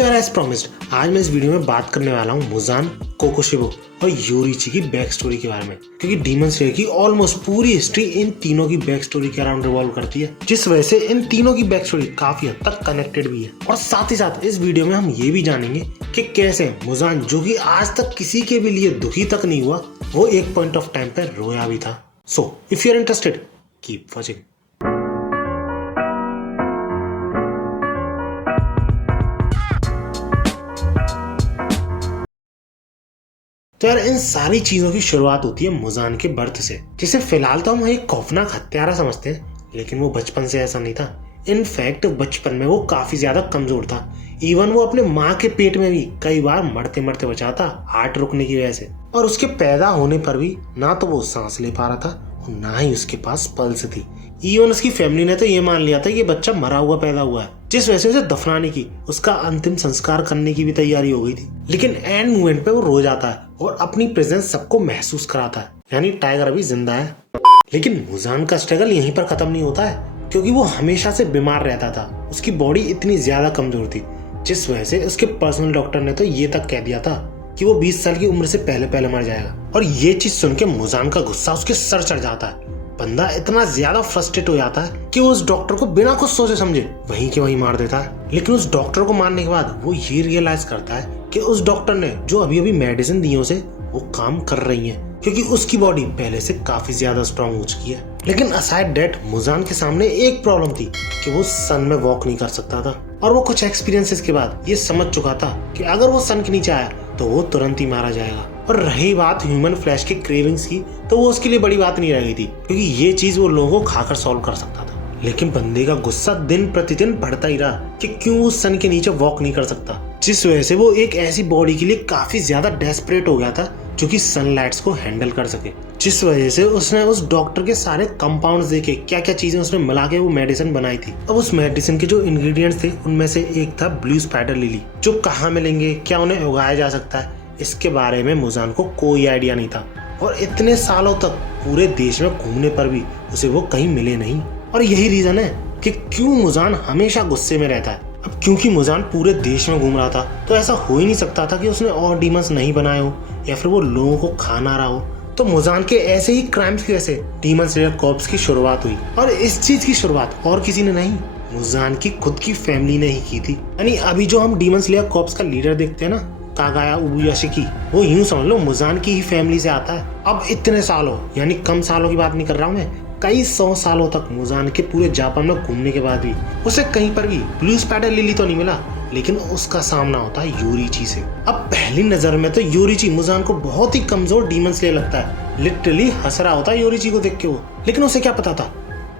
तो यार as promised आज मैं इस वीडियो में बात करने वाला हूँ मुजान, कोकोशिबो और योरीची की बैक स्टोरी के बारे में, क्योंकि डीमन स्लेयर की ऑलमोस्ट पूरी हिस्ट्री इन तीनों की बैक स्टोरी के अराउंड रिवॉल्व करती है, जिस वजह से इन तीनों की बैक स्टोरी काफी हद तक कनेक्टेड भी है। और साथ ही साथ इस वीडियो में हम ये भी जानेंगे कि कैसे मुजान, जो कि आज तक किसी के भी लिए दुखी तक नहीं हुआ, वो एक पॉइंट ऑफ टाइम पर रोया भी था। So if you are interested, keep watching. तो यार इन सारी चीजों की शुरुआत होती है मुजान के बर्थ से, जिसे फिलहाल तो हम एक खौफनाक हत्यारा समझते हैं, लेकिन वो बचपन से ऐसा नहीं था। इनफैक्ट बचपन में वो काफी ज्यादा कमजोर था। इवन वो अपने माँ के पेट में भी कई बार मरते मरते बचा था, हार्ट रुकने की वजह से। और उसके पैदा होने पर भी ना तो वो सांस ले पा रहा था और ना ही उसके पास पल्स थी। इवन उसकी फैमिली ने तो ये मान लिया था कि बच्चा मरा हुआ पैदा हुआ है, जिस वजह से उसे दफनाने की, उसका अंतिम संस्कार करने की भी तैयारी हो गई थी। लेकिन एंड मोमेंट पे वो रो जाता है और अपनी प्रेजेंस सबको महसूस कराता है, यानी टाइगर अभी जिंदा है। लेकिन मुजान का स्ट्रगल यहीं पर खत्म नहीं होता है, क्योंकि वो हमेशा से बीमार रहता था। उसकी बॉडी इतनी ज्यादा कमजोर थी, जिस वजह से उसके पर्सनल डॉक्टर ने तो ये तक कह दिया था कि वो 20 साल की उम्र से पहले पहले मर जाएगा। और ये चीज सुन के मुजान का गुस्सा उसके सर चढ़ जाता है। बंदा इतना ज्यादा फ्रस्ट्रेट हो जाता है कि वो उस डॉक्टर को बिना कुछ सोचे समझे वहीं के वहीं मार देता है। लेकिन उस डॉक्टर को मारने के बाद वो ये रियलाइज करता है कि उस डॉक्टर ने जो अभी अभी मेडिसिन दी है उसे, वो काम कर रही है, क्योंकि उसकी बॉडी पहले से काफी ज्यादा स्ट्रांग हो चुकी है। लेकिन असाइड दैट, मुजान के सामने एक प्रॉब्लम थी कि वो सन में वॉक नहीं कर सकता था। और वो कुछ एक्सपीरियंसेस के बाद ये समझ चुका था कि अगर वो सन के नीचे आया तो वो तुरंत ही मारा जाएगा। और रही बात ह्यूमन फ्लैश के क्रेविंग्स की, तो वो उसके लिए बड़ी बात नहीं रह गई थी, क्योंकि ये चीज वो लोगों को खाकर सॉल्व कर सकता था। लेकिन बंदे का गुस्सा दिन प्रतिदिन बढ़ता ही रहा कि क्यों वो सन के नीचे वॉक नहीं कर सकता, जिस वजह से वो एक ऐसी बॉडी के लिए काफी ज्यादा डेस्परेट हो गया था जो कि सनलाइट्स को हैंडल कर सके। जिस वजह से उसने उस डॉक्टर के सारे कंपाउंड्स देखे, क्या क्या चीजें उसने मिला के वो मेडिसिन बनाई थी। अब उस मेडिसिन के जो इंग्रेडिएंट्स थे उनमें से एक था ब्लू स्पाइडर लिली, जो कहाँ मिलेंगे, क्या उन्हें उगाया जा सकता है, इसके बारे में मुजान को कोई आइडिया नहीं था। और इतने सालों तक पूरे देश में घूमने पर भी उसे वो कहीं मिले नहीं। और यही रीजन है कि क्यों मुजान हमेशा गुस्से में रहता है। अब क्योंकि मुजान पूरे देश में घूम रहा था, तो ऐसा हो ही नहीं सकता था कि उसने और डीमंस नहीं बनाए हो या फिर वो लोगों को खा ना रहा हो। तो मुजान के ऐसे ही क्राइम्स की वजह से डीमन स्लेयर कॉर्प्स की शुरुआत हुई। और इस चीज की शुरुआत और किसी ने नहीं, मुजान की खुद की फैमिली ने ही की थी। यानी अभी जो हम डीमन स्लेयर कॉर्प्स का लीडर देखते हैं ना, कागाया उबुयाशिकी, वो यूं समझ लो मुजान की ही फैमिली से आता है। अब इतने सालों, यानी कम सालों की बात नहीं कर रहा हूँ मैं, कई 100 सालों तक मुजान के पूरे जापान में घूमने के बाद भी उसे कहीं पर भी ब्लू स्पाइडर लिली तो नहीं मिला। लेकिन उसका सामना होता है योरीची से। अब पहली नजर में तो योरीची मुजान को बहुत ही कमजोर डीमन स्लेयर लगता है। लिटरली हंस रहा होता है योरीची को देख के वो। लेकिन उसे क्या पता था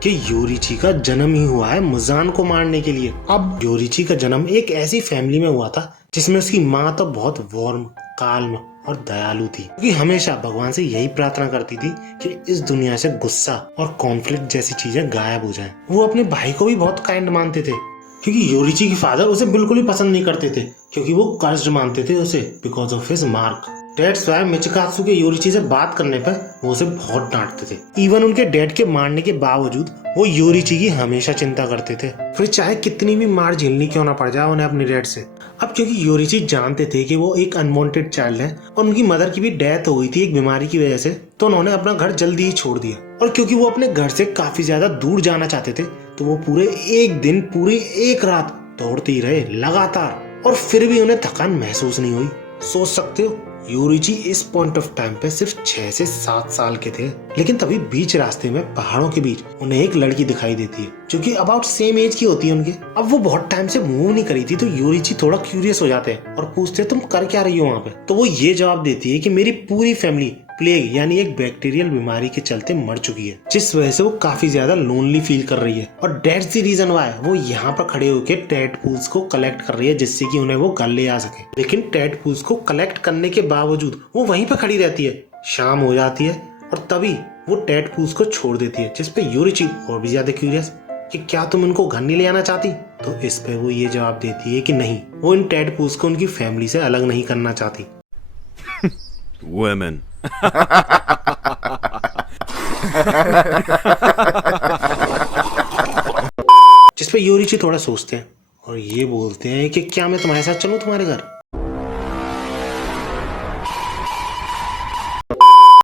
कि योरीची का जन्म ही हुआ है मुजान को मारने के लिए। अब योरीची का जन्म एक ऐसी फैमिली में हुआ था जिसमें उसकी माँ तो बहुत वार्म, काल्म और दयालु थी, क्योंकि हमेशा भगवान से यही प्रार्थना करती थी कि इस दुनिया से गुस्सा और कॉन्फ्लिक्ट जैसी चीजें गायब हो जाएं। वो अपने भाई को भी बहुत काइंड मानते थे, क्योंकि योरीची के फादर उसे बिल्कुल ही पसंद नहीं करते थे, क्योंकि वो कर्स्ड मानते थे उसे because of his mark. That's why Michikatsu के योरीची से बात करने पर वो उसे बहुत डांटते थे। इवन उनके डैड के मारने के बावजूद वो योरीची की हमेशा चिंता करते थे, फिर चाहे कितनी भी मार झेलनी क्यों ना पड़ जाए उन्हें अपने डैड से। अब क्योंकि योरीची जानते थे कि वो एक अनवांटेड चाइल्ड है और उनकी मदर की भी डेथ हो गई थी एक बीमारी की वजह से, तो उन्होंने अपना घर जल्दी ही छोड़ दिया। और क्योंकि वो अपने घर से काफी ज्यादा दूर जाना चाहते थे, तो वो पूरे एक दिन, पूरी एक रात दौड़ते ही रहे लगातार, और फिर भी उन्हें थकान महसूस नहीं हुई। सोच सकते हो योरीची इस पॉइंट ऑफ टाइम पे सिर्फ 6 से 7 साल के थे। लेकिन तभी बीच रास्ते में पहाड़ों के बीच उन्हें एक लड़की दिखाई देती है, जो कि अबाउट सेम एज की होती है उनके। अब वो बहुत टाइम से मूव नहीं करी थी, तो योरीची थोड़ा क्यूरियस हो जाते हैं और पूछते हैं तुम कर क्या रही हो वहाँ पे। तो वो ये जवाब देती है कि मेरी पूरी फैमिली प्लेग यानी एक बैक्टीरियल बीमारी के चलते मर चुकी है, जिस वजह से वो काफी ज्यादा लोनली फील कर रही है। और दैट्स द रीजन व्हाई वो यहाँ पर खड़े होकर टैडपूल्स को कलेक्ट कर रही है, जिससे कि उन्हें वो घर ले आ सके। लेकिन टैडपूल्स को कलेक्ट करने के बावजूद वो वहीं पर खड़ी रहती है। शाम हो जाती है और तभी वो टैडपूल्स को छोड़ देती है, जिसपे योरीची और भी ज्यादा क्यूरियस कि क्या तुम इनको घर नहीं ले आना चाहती। तो इस पे वो ये जवाब देती है कि नहीं, वो इन टैडपूल्स को उनकी फैमिली से अलग नहीं करना चाहती। Women. जिसपे योरीची थोड़ा सोचते हैं और ये बोलते हैं कि क्या मैं तुम्हारे साथ चलूं तुम्हारे घर।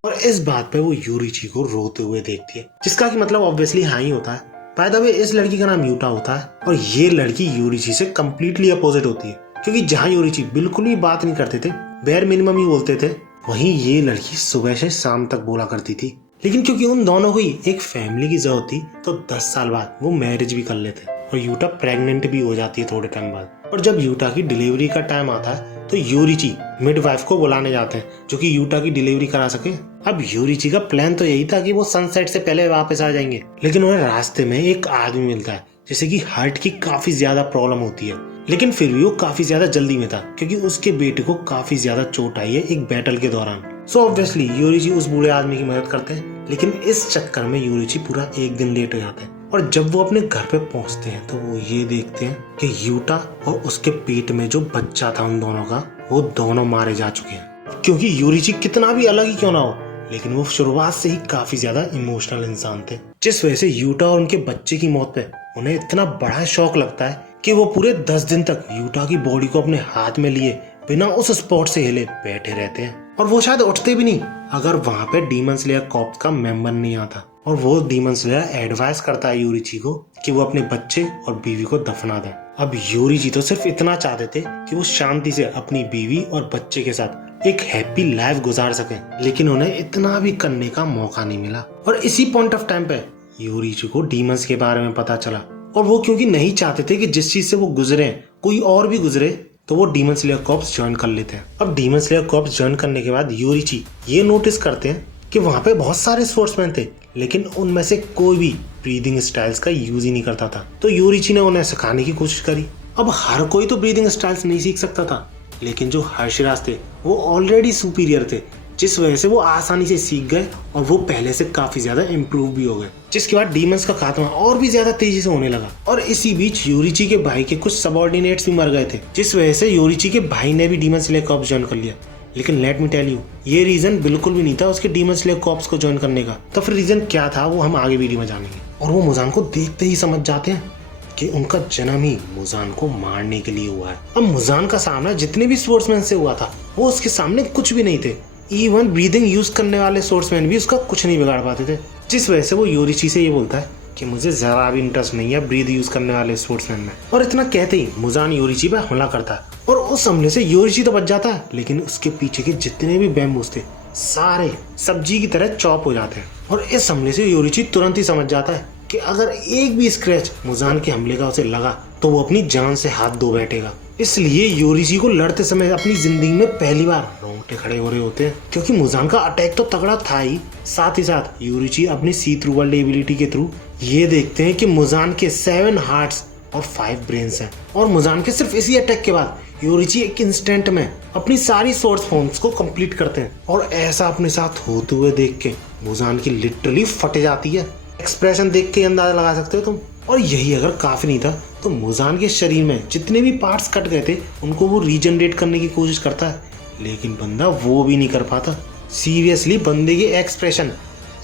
और इस बात पे वो यूरिची को रोते हुए देखती है, जिसका कि मतलब ऑब्वियसली हाँ ही होता है। बाय द वे इस लड़की का नाम यूटा होता है और ये लड़की यूरिची से कम्प्लीटली अपोजिट होती है, क्योंकि जहाँ यूरिची बिल्कुल भी बात नहीं करते थे, बेयर मिनिमम ही बोलते थे, वहीं ये लड़की सुबह से शाम तक बोला करती थी। लेकिन क्योंकि उन दोनों को ही एक फैमिली की जरूरत थी तो 10 साल बाद वो मैरिज भी कर लेते और यूटा प्रेग्नेंट भी हो जाती है थोड़े टाइम बाद। और जब यूटा की डिलीवरी का टाइम आता है तो यूरिची मिडवाइफ को बुलाने जाते हैं जो कि यूटा की डिलीवरी करा सके। अब यूरिची का प्लान तो यही था कि वो सनसेट से पहले वापस आ जाएंगे, लेकिन उन्हें रास्ते में एक आदमी मिलता है जिसे कि हार्ट की काफी ज्यादा प्रॉब्लम होती है, लेकिन फिर भी वो काफी ज्यादा जल्दी में था क्योंकि उसके बेटे को काफी ज्यादा चोट आई है एक बैटल के दौरान। सो ऑब्वियसली यूरिची उस बूढ़े आदमी की मदद करते हैं, लेकिन इस चक्कर में यूरिची पूरा एक दिन लेट हो जाते हैं। और जब वो अपने घर पे पहुंचते हैं तो वो ये देखते हैं कि यूटा और उसके पेट में जो बच्चा था उन दोनों का, वो दोनों मारे जा चुके हैं। क्योंकि यूरिची कितना भी अलग ही क्यों ना हो, लेकिन वो शुरुआत से ही काफी ज्यादा इमोशनल इंसान थे, जिस वजह से यूटा और उनके बच्चे की मौत पे उन्हें इतना बड़ा शौक लगता है कि वो पूरे 10 दिन तक यूटा की बॉडी को अपने हाथ में लिए बिना उस स्पॉट से हिले बैठे रहते हैं। और वो शायद उठते भी नहीं अगर वहां पे डीमन स्लेयर कॉर्प्स का मेंबर नहीं आता। और वो डीमन स्लेयर एडवाइस करता है यूरिची को कि वो अपने बच्चे और बीवी को दफना दे। अब यूरिची तो सिर्फ इतना चाहते थे कि वो शांति से अपनी बीवी और बच्चे के साथ एक हैप्पी लाइफ गुजार सकें, लेकिन उन्हें इतना भी करने का मौका नहीं मिला। और इसी पॉइंट ऑफ टाइम पे यूरिची को डीमंस के बारे में पता चला, और वो क्योंकि नहीं चाहते थे कि जिस चीज से वो गुजरे कोई और भी गुजरे, तो वो डीमन स्लेयर कॉर्प्स ज्वाइन कर लेते हैं। अब डीमन स्लेयर कॉर्प्स ज्वाइन करने के बाद यूरिची ये नोटिस करते हैं कि वहां पे बहुत सारे स्पोर्ट्समैन थे, लेकिन उनमें से कोई भी ब्रीदिंग स्टाइल्स का यूज ही नहीं करता था। तो यूरिची ने उन्हें सिखाने की कोशिश करी। अब हर कोई तो ब्रीदिंग स्टाइल्स नहीं सीख सकता था, लेकिन जो हर्षराज थे वो ऑलरेडी सुपीरियर थे, जिस वजह से वो आसानी से सीख गए और वो पहले से काफी ज्यादा इम्प्रूव भी हो गए, जिसके बाद डीमंस का खात्मा और भी ज्यादा तेजी से होने लगा। और इसी बीच यूरिची के भाई के कुछ सबऑर्डिनेट्स भी मर गए थे, जिस वजह से यूरिची के भाई ने भी डीमन स्लेयर कॉर्प्स ज्वाइन कर लिया। लेकिन लेट मी टेल यू, ये रीजन बिल्कुल भी नहीं था उसके डीमन स्लेयर कॉर्प्स को ज्वाइन करने का। तो फिर रीजन क्या था वो हम आगे वीडियो में जानेंगे। और वो मुजान को देखते ही समझ जाते हैं कि उनका जन्म ही मुजान को मारने के लिए हुआ है। अब मुजान का सामना जितने भी स्पोर्ट्समैन से हुआ था वो उसके सामने कुछ भी नहीं थे। इवन ब्रीदिंग यूज करने वाले स्पोर्ट्समैन भी उसका कुछ नहीं बिगाड़ पाते थे, जिस वजह से वो यूरिची से ये बोलता है कि मुझे जरा भी इंटरेस्ट नहीं है ब्रीद यूज करने वाले स्पोर्ट्समैन में। और इतना कहते ही मुजान यूरिची पर हमला करता है और उस हमले से यूरिची तो बच जाता है, लेकिन उसके पीछे के जितने भी बैम्बूस थे सारे सब्जी की तरह चॉप हो जाते हैं। और इस हमले से यूरिची तुरंत ही समझ जाता है कि अगर एक भी स्क्रैच मुजान के हमले का उसे लगा तो वो अपनी जान से हाथ धो बैठेगा। इसलिए यूरिची को लड़ते समय अपनी जिंदगी में पहली बार रोंगटे खड़े हो रहे होते हैं, क्योंकि मुजान का अटैक तो तगड़ा था ही, साथ यूरिची अपनी सी थ्रू वर्ल्ड एबिलिटी के थ्रू ये देखते हैं कि मुजान के 7 हार्ट्स और 5 ब्रेन्स हैं। और मुजान के सिर्फ इसी अटैक के बाद यूरिची एक इंस्टेंट में अपनी सारी सोर्स फॉर्म्स को कंप्लीट करते हैं। और ऐसा अपने साथ होते हुए देख के मुजान की लिटरली फट जाती है। एक्सप्रेशन देख के अंदाजा लगा सकते हो तुम। और यही अगर काफी नहीं था तो मुजान के शरीर में जितने भी पार्ट्स कट गए थे उनको वो रीजनरेट करने की कोशिश करता है, लेकिन बंदा वो भी नहीं कर पाता। सीरियसली बंदे के एक्सप्रेशन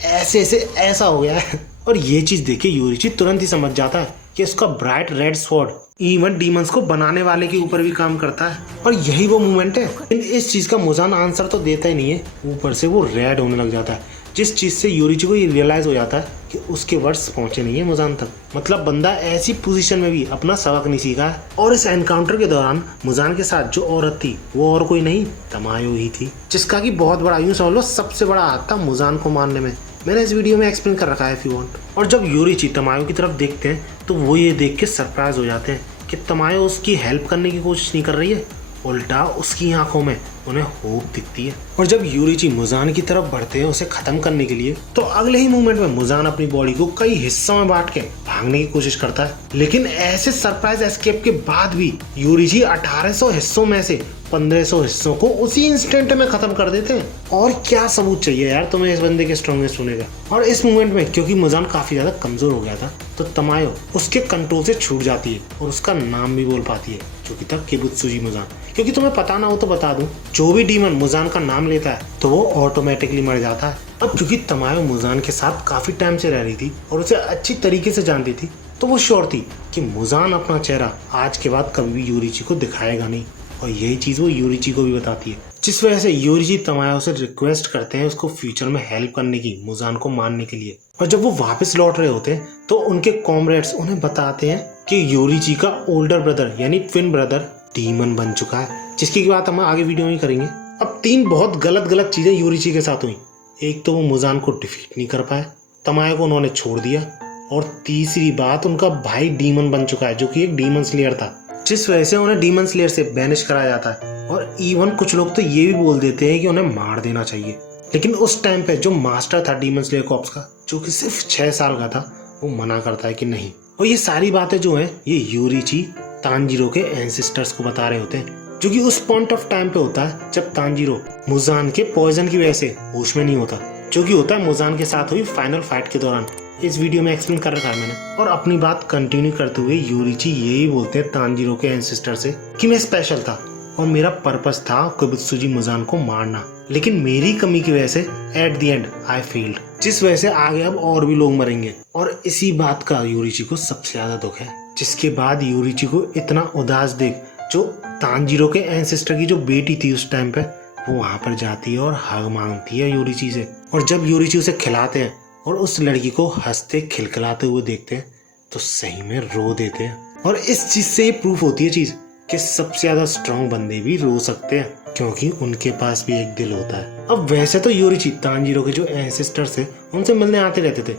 ऐसा हो गया है। और ये चीज देख के यूरिची तुरंत ही समझ जाता है कि उसका bright red sword even demons को बनाने वाले के ऊपर भी काम करता है। और यही वो मोमेंट है। इस चीज का मुजान आंसर तो देता ही नहीं है, ऊपर से वो रेड होने लग जाता है, जिस चीज से यूरिची को ये रियलाइज हो जाता है कि उसके वर्ड्स पहुंचे नहीं है मुजान तक। मतलब बंदा ऐसी पोजीशन में भी अपना सबक नहीं सीखा है। और इस एनकाउंटर के दौरान मुजान के साथ जो औरत थी वो और कोई नहीं तमायो ही थी, जिसका कि बहुत बड़ा यूं समझ लो सबसे बड़ा हाथ था मुजान को मारने में। मैंने इस वीडियो में एक्सप्लेन कर रखा है इफ यू वांट। और जब यूरिची तमायो की तरफ देखते हैं तो वो ये देख के सरप्राइज हो जाते हैं कि तमायो उसकी हेल्प करने की कोशिश नहीं कर रही है, उल्टा उसकी आंखों में उन्हें होप दिखती है। और जब यूरिची मुजान की तरफ बढ़ते हैं उसे खत्म करने के लिए, तो अगले ही मूवमेंट में मुजान अपनी बॉडी को कई हिस्सों में बांट के भागने की कोशिश करता है। लेकिन ऐसे सरप्राइज एस्केप के बाद भी यूरिची 1800 हिस्सों में से 1500 हिस्सों को उसी इंस्टेंट में खत्म कर देते हैं। और क्या सबूत चाहिए यार तुम्हें इस बंदे के स्ट्रॉन्गेस्ट होने का। और इस मूवमेंट में क्योंकि मुजान काफी ज्यादा कमजोर हो गया था तो तमायो उसके कंट्रोल से छूट जाती है और उसका नाम भी बोल पाती है, जो कि था किबुत्सुजी मुजान। क्योंकि तुम्हें पता ना हो तो बता दूं, जो भी डीमन मुजान का नाम लेता है तो वो ऑटोमेटिकली मर जाता है। अब क्योंकि तमायो मुजान के साथ काफी टाइम से रह रही थी और उसे अच्छी तरीके से जानती थी, तो वो श्योर थी कि मुजान अपना चेहरा आज के बाद कभी भी यूरिची को दिखाएगा नहीं, और यही चीज वो यूरिची को भी बताती है, जिस वजह से यूरिची तमाया से रिक्वेस्ट करते हैं उसको फ्यूचर में हेल्प करने की, मुजान को मारने के लिए। और जब वो वापस लौट रहे होते हैं तो उनके कॉमरेड्स उन्हें बताते हैं कि यूरिची का ओल्डर ब्रदर यानी ट्विन ब्रदर डीमन बन चुका है, जिसकी बात हम आगे वीडियो में करेंगे। अब 3 बहुत गलत चीजें यूरिची के साथ हुई। एक तो वो मुजान को डिफीट नहीं कर पाए, तमाया को उन्होंने छोड़ दिया, और तीसरी बात उनका भाई डीमन बन चुका है जो कि एक डीमन स्लेयर था, जिस वजह से उन्हें डीमन स्लेयर से बैनिश कराया जाता है। और इवन कुछ लोग तो ये भी बोल देते हैं कि उन्हें मार देना चाहिए। लेकिन उस टाइम पे जो मास्टर था डीमन स्लेयर कॉर्प्स का, जो कि सिर्फ 6 साल का था, वो मना करता है कि नहीं। और ये सारी बातें जो हैं ये यूरिची तांजीरो के एंसेस्टर्स को बता रहे होते हैं, जो कि उस पॉइंट ऑफ टाइम पे होता है जब तांजीरो मुजान के पॉइजन की वजह से होश में नहीं होता, जो कि होता है मुजान के साथ हुई फाइनल फाइट के दौरान। इस वीडियो में एक्सप्लेन कर रखा है मैंने। और अपनी बात कंटिन्यू करते हुए यूरिची यही बोलते हैं तांजीरो के एंसेस्टर से कि मैं स्पेशल था और मेरा पर्पस था कोबुत्सुजी मुजान को मारना, लेकिन मेरी कमी की वजह से at the and I failed, जिस वजह से आगे अब और भी लोग मरेंगे। और इसी बात का यूरिची को सबसे ज्यादा दुख है, जिसके बाद यूरिची को इतना उदास देख जो तांजीरो के एंसेस्टर की जो बेटी थी उस टाइम पे, वो वहां पर जाती है और हग मांगती है यूरिची से। और जब यूरिची उसे खिलाते हैं और उस लड़की को हंसते खिलखिलाते हुए देखते हैं तो सही में रो देते हैं। और इस चीज से प्रूफ होती है चीज कि सबसे ज्यादा स्ट्रॉन्ग बंदे भी रो सकते हैं, क्योंकि उनके पास भी एक दिल होता है। अब वैसे तो यूरिची तांजीरो के जो एंसेस्टर्स थे उनसे मिलने आते रहते थे,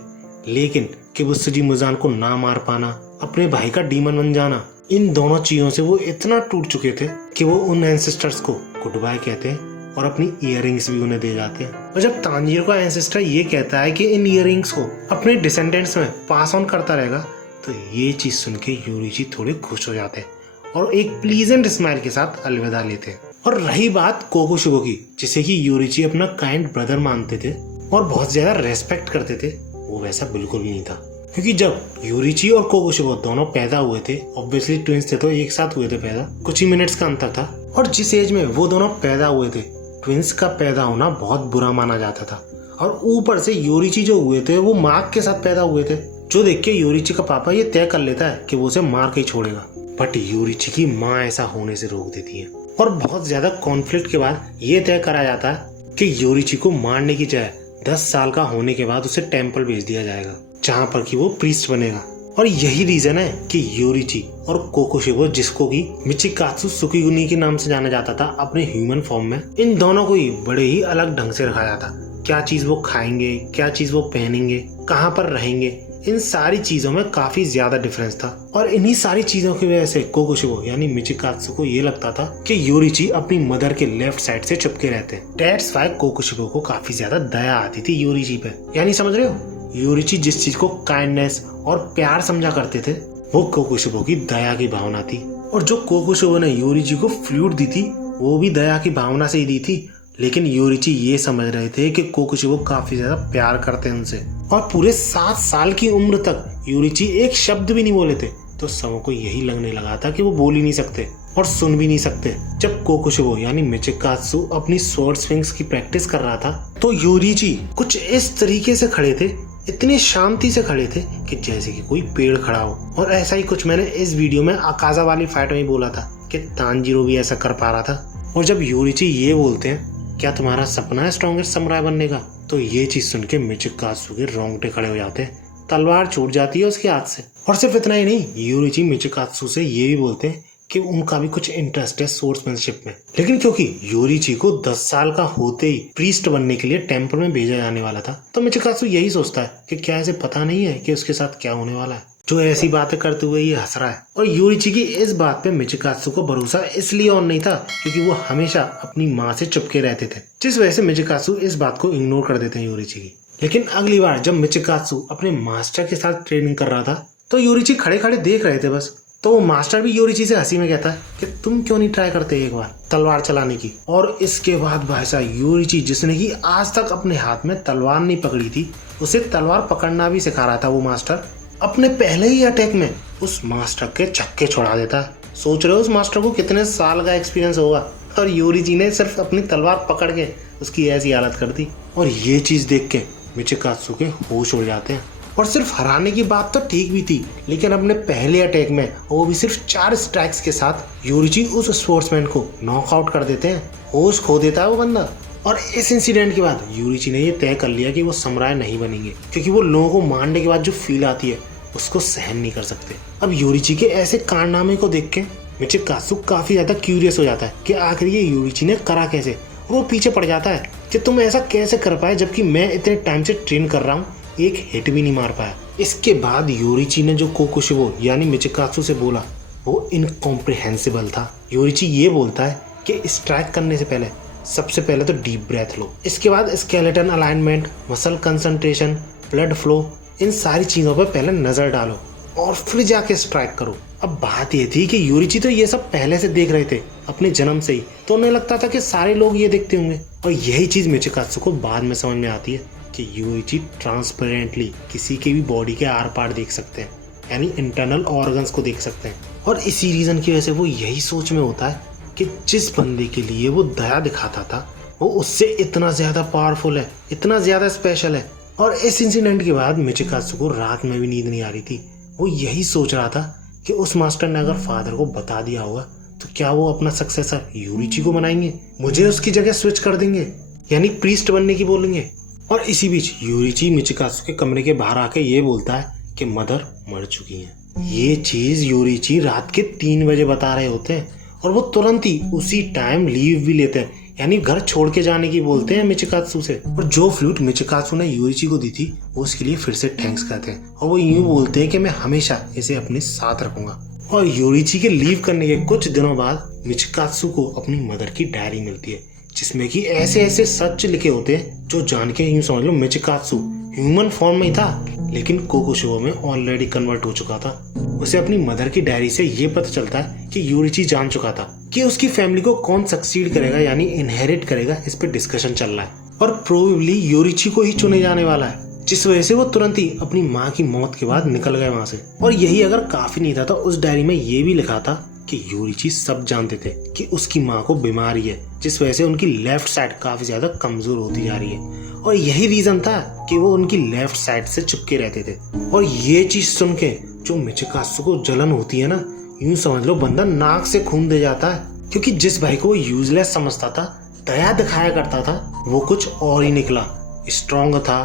लेकिन कोबुत्सुजी मुजान को ना मार पाना, अपने भाई का डीमन बन जाना, इन दोनों चीजों से वो इतना टूट चुके थे कि वो उन एंसेस्टर्स को गुड बाय कहते हैं और अपनी इयररिंग्स भी उन्हें दे जाते हैं। और जब तांजीरो का एंसेस्टर ये कहता है कि इन इयररिंग्स को अपने डिसेंडेंट्स में पास ऑन करता रहेगा, तो ये चीज सुन के यूरिची थोड़े खुश हो जाते हैं और एक प्लीजेंट स्माइल के साथ अलविदा लेते हैं। और रही बात कोकोशुबो की, जिसे कि यूरिची अपना काइंड ब्रदर मानते थे और बहुत ज्यादा रेस्पेक्ट करते थे, वो वैसा बिल्कुल भी नहीं था। क्योंकि जब यूरिची और कोकोशुबो दोनों पैदा हुए थे, ऑब्वियसली ट्विंस थे तो एक साथ हुए थे पैदा, कुछ ही मिनट्स का अंतर था। और जिस एज में वो दोनों पैदा हुए थे, ट्विंस का पैदा होना बहुत बुरा माना जाता था। और ऊपर से यूरिची जो हुए थे वो मार्क के साथ पैदा हुए थे, जो देख के यूरिची का पापा ये तय कर लेता है कि वो उसे मार के ही छोड़ेगा। बट यूरिची की माँ ऐसा होने से रोक देती है और बहुत ज्यादा कॉन्फ्लिक्ट के बाद ये तय करा जाता है कि यूरिची को मारने की जगह 10 साल का होने के बाद उसे टेम्पल भेज दिया जाएगा, जहाँ पर कि वो प्रीस्ट बनेगा। और यही रीजन है कि यूरिची और कोकोशुबो, जिसको कि मिचिकात्सु सुकिगुनी के नाम से जाना जाता था अपने ह्यूमन फॉर्म में, इन दोनों को ही बड़े ही अलग ढंग से रखा जाता। क्या चीज वो खाएंगे, क्या चीज वो पहनेंगे, कहाँ पर रहेंगे, इन सारी चीजों में काफी ज्यादा डिफरेंस था। और इन्हीं सारी चीजों की वजह से कोकोशुबो यानी मिचिकात्सु को ये लगता था कि यूरिची अपनी मदर के लेफ्ट साइड से चिपके रहते हैं। दैट्स व्हाई कोकोशुबो को काफी ज्यादा दया आती थी यूरिची पे। यानी समझ रहे हो, यूरिची जिस चीज को काइंडनेस और प्यार समझा करते थे, वो कोकोशुबो की दया की भावना थी। और जो कोकोशुबो ने यूरिची को फ्लूट दी थी, वो भी दया की भावना से ही दी थी। लेकिन यूरिची ये समझ रहे थे कि कोकोशुबो काफी ज्यादा प्यार करते हैं उनसे। और पूरे 7 साल की उम्र तक यूरिची एक शब्द भी नहीं बोले थे, तो सबको यही लगने लगा था कि वो बोल ही नहीं सकते और सुन भी नहीं सकते। जब कोकोशुबो यानी मिचिकात्सु अपनी स्वॉर्ड स्विंग्स की प्रैक्टिस कर रहा था, तो यूरिची कुछ इस तरीके से खड़े थे, इतनी शांति से खड़े थे कि जैसे कि कोई पेड़ खड़ा हो। और ऐसा ही कुछ मैंने इस वीडियो में अकाजा वाली फाइट में ही बोला था कि तांजीरो भी ऐसा कर पा रहा था। और जब यूरिची ये बोलते हैं, क्या तुम्हारा सपना है स्ट्रॉन्गेस्ट समुराई बनने का, तो ये चीज सुन के मिचिकात्सु के रोंगटे खड़े हो जाते हैं, तलवार छूट जाती है उसके हाथ से। और सिर्फ इतना ही नहीं, यूरिची मिचिकात्सु से ये भी बोलते हैं कि उनका भी कुछ इंटरेस्ट है सोर्समैनशिप में। लेकिन क्योंकि यूरिची को 10 साल का होते ही प्रीस्ट बनने के लिए टेम्पल में भेजा जाने वाला था, तो मिचिकात्सु यही सोचता है कि क्या इसे पता नहीं है कि उसके साथ क्या होने वाला है, जो ऐसी बातें करते हुए ये हंस रहा है। और यूरिची की इस बात पे मिचिकात्सु को भरोसा इसलिए और नहीं था क्योंकि वो हमेशा अपनी माँ से चिपके रहते थे, जिस वजह से मिचिकात्सु इस बात को इग्नोर कर देते हैं यूरिची की। लेकिन अगली बार जब मिचिकात्सु अपने मास्टर के साथ ट्रेनिंग कर रहा था, तो यूरिची खड़े खड़े देख रहे थे बस। तो वो मास्टर भी यूरिची से हंसी में कहता है कि तुम क्यों नहीं ट्राई करते एक बार तलवार चलाने की। और इसके बाद भाई साहब यूरिची, जिसने कि आज तक अपने हाथ में तलवार नहीं पकड़ी थी, उसे तलवार पकड़ना भी सिखा रहा था वो मास्टर, अपने पहले ही अटैक में उस मास्टर के छक्के छुड़ा देता है। सोच रहे हो उस मास्टर को कितने साल का एक्सपीरियंस होगा, और यूरिची ने सिर्फ अपनी तलवार पकड़ के उसकी ऐसी हालत कर दी। और ये चीज देख के मिचिकात्सु के होश उड़ जाते हैं और सिर्फ हराने की बात तो ठीक भी थी, लेकिन अपने पहले अटैक में वो भी सिर्फ 4 स्ट्राइक्स के साथ यूरिची उस स्पोर्ट्समैन को नॉकआउट कर देते हैं। होश खो देता है वो बंदा। और इस इंसिडेंट के बाद यूरिची ने ये तय कर लिया कि वो समुराई नहीं बनेंगे, क्योंकि वो लोगों को मारने के बाद जो फील आती है उसको सहन नहीं कर सकते। अब यूरिची के ऐसे कारनामे को देख के मिचिकात्सु काफी ज्यादा क्यूरियस हो जाता है कि आखिर ये यूरिची ने करा कैसे। और वो पीछे पड़ जाता है कि तुम ऐसा कैसे कर पाए, जबकि मैं इतने टाइम से ट्रेन कर रहा हूँ, एक हिट भी नहीं मार पाया। इसके बाद यूरिची ने जो कोकुशिबो यानी मिचिकात्सु से बोला वो इनकॉम्प्रिहेंसिबल था। यूरिची ये बोलता है कि स्ट्राइक करने से पहले सबसे पहले तो डीप ब्रेथ लो, इसके बाद skeleton alignment, muscle concentration, blood flow, इन सारी चीजों पर पहले नजर डालो और फिर जाके स्ट्राइक करो। अब बात ये थी कि यूरिची तो ये सब पहले से देख रहे थे अपने जन्म से ही, तो उन्हें लगता था कि सारे लोग ये देखते होंगे। और यही चीज मिचिकात्सु को बाद में समझ में आती है कि यूरिची ट्रांसपेरेंटली किसी के भी बॉडी के आर पार देख सकते हैं, यानी इंटरनल ऑर्गन्स को देख सकते हैं। और इसी रीजन की वजह से वो यही सोच में होता है कि जिस बंदे के लिए वो दया दिखाता था वो उससे इतना ज्यादा पावरफुल है, इतना ज्यादा स्पेशल है। और इस इंसिडेंट के बाद मिचिकात्सु को रात में भी नींद नहीं आ रही थी। वो यही सोच रहा था कि उस मास्टर ने अगर फादर को बता दिया होगा तो क्या वो अपना सक्सेसर यूरिची को बनाएंगे, मुझे उसकी जगह स्विच कर देंगे, यानी प्रीस्ट बनने की बोलेंगे। और इसी बीच यूरिची मिचिकात्सु के कमरे के बाहर आके ये बोलता है कि मदर मर चुकी है। ये चीज यूरिची रात के 3 बजे बता रहे होते हैं और वो तुरंत ही उसी टाइम लीव भी लेते हैं, यानी घर छोड़ के जाने की बोलते हैं मिचिकात्सु से। और जो फ्लूट मिचिकात्सु ने यूरिची को दी थी वो उसके लिए फिर से थैंक्स कहते हैं और वो यूं बोलते हैं कि मैं हमेशा इसे अपने साथ रखूंगा। और यूरिची के लीव करने के कुछ दिनों बाद मिचिकात्सु को अपनी मदर की डायरी मिलती है, जिसमें कि ऐसे ऐसे सच लिखे होते हैं जो जान के यूं समझ लो मिचिकात्सु ह्यूमन फॉर्म में ही था, लेकिन कोकुशिबो में ऑलरेडी कन्वर्ट हो चुका था। उसे अपनी मदर की डायरी से ये पता चलता है कि यूरिची जान चुका था कि उसकी फैमिली को कौन सक्सीड करेगा, यानी इनहेरिट करेगा, इस पे डिस्कशन चल रहा है। और प्रोबेबली यूरिची को ही चुने जाने वाला है, जिस वजह से वो तुरंत ही अपनी माँ की मौत के बाद निकल गए वहां से। और यही अगर काफी नहीं था तो उस डायरी में ये भी लिखा था कि यूरिची सब जानते थे कि उसकी माँ को बीमारी है, जिस वजह से उनकी लेफ्ट साइड काफी ज्यादा कमजोर होती जा रही है। और यही रीजन था कि वो उनकी लेफ्ट साइड से चिपके रहते थे। और ये चीज सुन के जो मिचिकात्सु को जलन होती है ना, यूं समझ लो बंदा नाक से खून दे जाता है, क्योंकि जिस भाई को वो यूजलेस समझता था, दया दिखाया करता था, वो कुछ और ही निकला। स्ट्रॉन्ग था,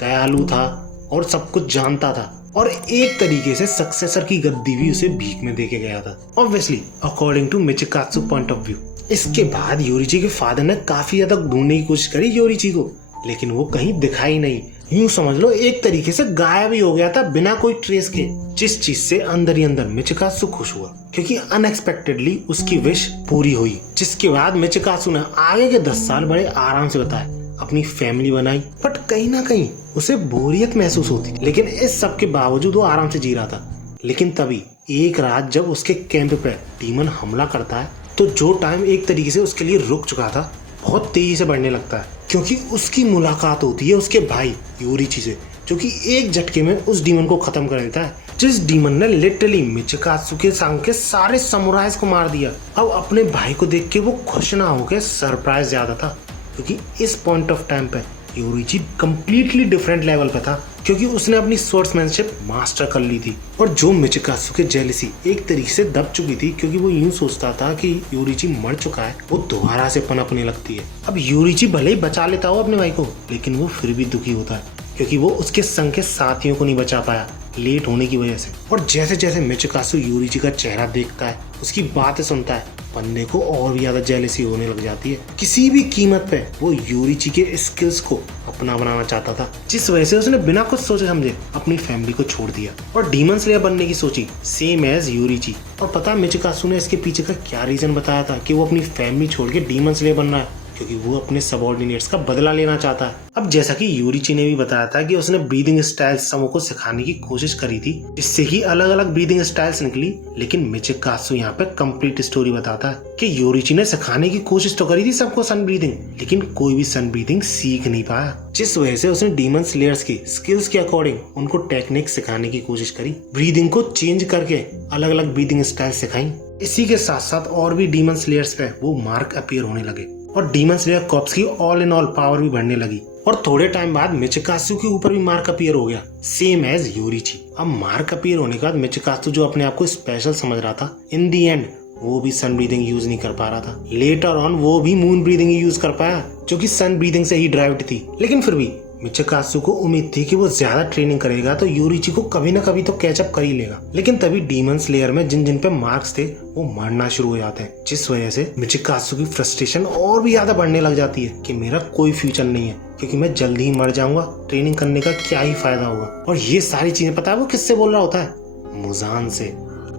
दयालु था और सब कुछ जानता था, और एक तरीके से सक्सेसर की गद्दी भी उसे भीख में देके गया था, obviously according to Michikatsu point of view. इसके बाद यूरिची के फादर ने काफी ज्यादा ढूंढने की कोशिश करी यूरिची को, लेकिन वो कहीं दिखाई नहीं। यूं समझ लो एक तरीके से गायब ही हो गया था बिना कोई ट्रेस के, जिस चीज से अंदर ही अंदर मिचिकात्सु खुश हुआ, क्योंकि अनएक्सपेक्टेडली उसकी विश पूरी हुई। जिसके बाद मिचिकात्सु ने आगे के 10 साल बड़े आराम से बिताए, अपनी फैमिली बनाई, बट कहीं ना कहीं उसे बोरियत महसूस होती। लेकिन इस सब के बावजूद वो आराम से जी रहा था। लेकिन तभी एक रात जब उसके कैंप पे डीमन हमला करता है, तो जो टाइम एक तरीके से उसके लिए रुक चुका था बहुत तेजी से बढ़ने लगता है, क्योंकि उसकी मुलाकात होती है उसके भाई यूरिची से, जो कि एक झटके में उस डीमन को खत्म कर देता है, जिस डीमन ने लिटरली मिचिकात्सु के संग के सारे समुराइज को मार दिया। अब अपने भाई को देख के वो खुश ना होकर सरप्राइज ज्यादा था, क्योंकि इस पॉइंट ऑफ टाइम पे यूरिची कंप्लीटली डिफरेंट लेवल पे था, क्योंकि उसने अपनी स्वॉर्ड्समैनशिप मास्टर कर ली थी। और जो मिचिकात्सु के जेलसी एक तरीके से दब चुकी थी, क्योंकि वो यूं सोचता था कि यूरिची मर चुका है, वो दोबारा से पनपने लगती है। अब यूरिची भले ही बचा लेता हो अपने भाई को, लेकिन वो फिर भी दुखी होता है, क्योंकि वो उसके संग के साथियों को नहीं बचा पाया लेट होने की वजह से। और जैसे जैसे मिचिकात्सु यूरिची का चेहरा देखता है, उसकी बातें सुनता है, बंदे को और भी ज्यादा जेलसी होने लग जाती है। किसी भी कीमत पे वो यूरिची के स्किल्स को अपना बनाना चाहता था, जिस वजह से उसने बिना कुछ सोचे समझे अपनी फैमिली को छोड़ दिया और डीमन स्लेयर बनने की सोची, सेम एज यूरिची। और पता मिचिकात्सु ने इसके पीछे का क्या रीजन बताया था कि वो अपनी फैमिली छोड़ के डीमन स्लेयर बन रहा है, क्योंकि वो अपने सबऑर्डिनेट्स का बदला लेना चाहता है। अब जैसा कि यूरिची ने भी बताया था कि उसने ब्रीदिंग स्टाइल्स समूह को सिखाने की कोशिश करी थी, जिससे कि अलग अलग ब्रीदिंग स्टाइल्स निकली। लेकिन मिचिकात्सु यहाँ पे कंप्लीट स्टोरी बताता है कि यूरिची ने सिखाने की कोशिश तो करी थी सबको सन ब्रीदिंग, लेकिन कोई भी सन ब्रीदिंग सीख नहीं पाया, जिस वजह से उसने डीमन स्लेयर्स की स्किल्स के अकॉर्डिंग उनको टेक्निक सिखाने की कोशिश करी, ब्रीदिंग को चेंज करके अलग अलग ब्रीदिंग स्टाइल सिखाई। इसी के साथ साथ और भी डीमन स्लेयर्स पे वो मार्क अपीयर होने लगे और डीमन स्लेयर कॉर्प्स की ऑल इन ऑल पावर भी बढ़ने लगी। और थोड़े टाइम बाद मिचिकासु के ऊपर भी मार्क अपीयर हो गया, सेम एज यूरिची। अब मार्क अपीयर होने के बाद मिचिकासु जो अपने आप को स्पेशल समझ रहा था, इन दी एंड वो भी सन ब्रीदिंग यूज नहीं कर पा रहा था। लेटर ऑन वो भी मून ब्रीदिंग ही यूज कर पाया, जो कि सन ब्रीदिंग से ही ड्राइव्ड थी। लेकिन फिर भी मिचिकासु को उम्मीद थी कि वो ज्यादा ट्रेनिंग करेगा तो यूरिची को कभी ना कभी तो कैचअप कर ही लेगा। लेकिन तभी डीमन स्लेयर में जिन जिन पे मार्क्स थे वो मरना शुरू हो जाते हैं, जिस वजह से मिचिकासु की फ्रस्ट्रेशन और भी ज्यादा बढ़ने लग जाती है कि मेरा कोई फ्यूचर नहीं है, क्योंकि मैं जल्दी ही मर जाऊंगा, ट्रेनिंग करने का क्या ही फायदा होगा। और ये सारी चीजें पता है वो किससे बोल रहा होता है? मुजान से।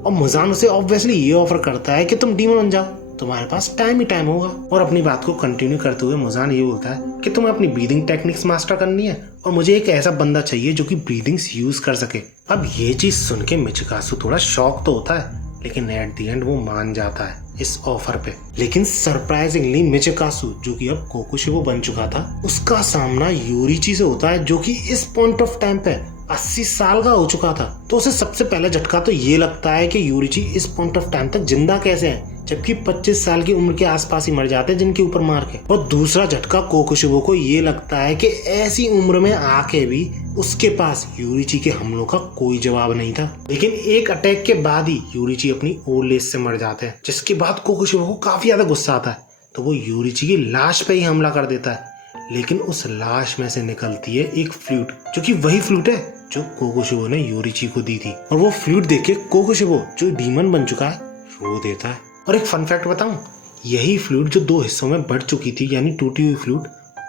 और मुजान उसे ऑब्वियसली ये ऑफर करता है कि तुम डीमन बन जाओ, तुम्हारे पास टाइम ही टाइम होगा। और अपनी बात को कंटिन्यू करते हुए मुजान ये बोलता है कि तुम्हें अपनी ब्रीदिंग टेक्निक्स मास्टर करनी है और मुझे एक ऐसा बंदा चाहिए जो कि ब्रीदिंग्स यूज कर सके। अब ये चीज सुन के मिचिकासु थोड़ा शॉक तो होता है, लेकिन एट द एंड वो मान जाता है इस ऑफर पे। लेकिन सरप्राइजिंगली मिचिकासु जो कि अब कोकुशिबो बन चुका था, उसका सामना यूरिची से होता है, जो कि इस पॉइंट ऑफ टाइम पे 80 साल का हो चुका था। तो उसे सबसे पहले झटका तो ये लगता है कि यूरिची इस पॉइंट ऑफ टाइम तक जिंदा कैसे है, जबकि 25 साल की उम्र के आसपास ही मर जाते हैं जिनके ऊपर मार्क है। और दूसरा झटका कोकुशिबो को ये लगता है कि ऐसी उम्र में आके भी उसके पास यूरिची के हमलों का कोई जवाब नहीं था। लेकिन एक अटैक के बाद ही यूरिची अपनी ओल्ड एज से मर जाते हैं, जिसके बाद कोकुशिबो को काफी ज्यादा गुस्सा आता है, तो वो यूरिची की लाश पे ही हमला कर देता है। लेकिन उस लाश में से निकलती है एक फ्लूट, जो कि वही फ्लूट है जो कोकुशिबो ने यूरिची को दी थी। और वो फ्लूट देख के कोकुशिबो जो डीमन बन चुका है रो देता है। और एक फन फैक्ट बताऊं, यही फ्लूट जो 2 हिस्सों में बढ़ चुकी थी, यानी टूटी हुई फ्लूट,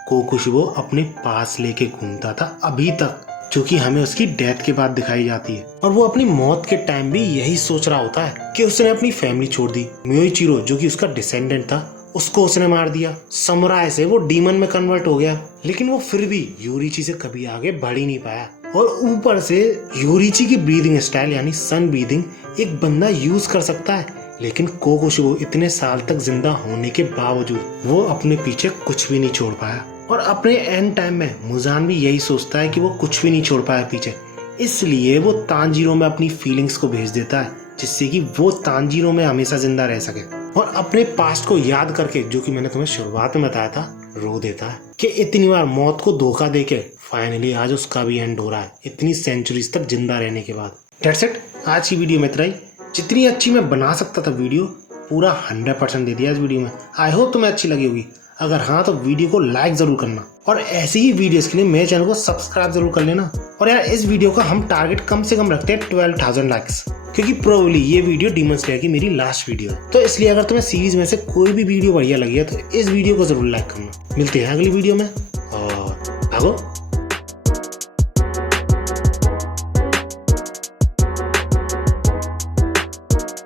कोकुशिबो अपने पास लेके घूमता था अभी तक, जो कि हमें उसकी डेथ के बाद दिखाई जाती है। और वो अपनी मौत के टाइम भी यही सोच रहा होता है कि उसने अपनी फैमिली छोड़ दी। मियोइचिरो जो कि उसका डिसेंडेंट था, उसको उसने मार दिया। समुराई से वो डीमन में कन्वर्ट हो गया, लेकिन वो फिर भी यूरिची से कभी आगे बढ़ ही नहीं पाया। और ऊपर से यूरिची की ब्रीदिंग स्टाइल यानी सन ब्रीदिंग एक बंदा यूज कर सकता है, लेकिन कोकुशिबो इतने साल तक जिंदा होने के बावजूद वो अपने पीछे कुछ भी नहीं छोड़ पाया। और अपने एंड टाइम में मुजान भी यही सोचता है कि वो कुछ भी नहीं छोड़ पाया पीछे, इसलिए वो तांजीरो में अपनी फीलिंग्स को भेज देता है, जिससे कि वो तांजीरो में हमेशा जिंदा रह सके। और अपने पास्ट को याद करके, जो कि मैंने तुम्हें शुरुआत में बताया था, रो देता है कि इतनी बार मौत को धोखा देके फाइनली आज उसका भी एंड हो रहा है, इतनी सेंचुरीज तक जिंदा रहने के बाद। दैट्स इट, आज की वीडियो में इतना ही। जितनी अच्छी मैं बना सकता था वीडियो, पूरा 100% दे दिया इस वीडियो में। आई होप तुम्हें अच्छी लगी होगी। अगर हाँ तो वीडियो को लाइक जरूर करना, और ऐसी ही वीडियोस के लिए मेरे चैनल को सब्सक्राइब जरूर कर लेना। और यार इस वीडियो का हम टारगेट कम से कम रखते हैं 12,000 लाइक्स, क्योंकि प्रोबेबली ये वीडियो डीमन स्लेयर की मेरी लास्ट वीडियो है। तो इसलिए अगर तुम्हें सीरीज में से कोई भी वीडियो बढ़िया लगी है तो इस वीडियो को जरूर लाइक करना। मिलते हैं अगली वीडियो में, और भागो।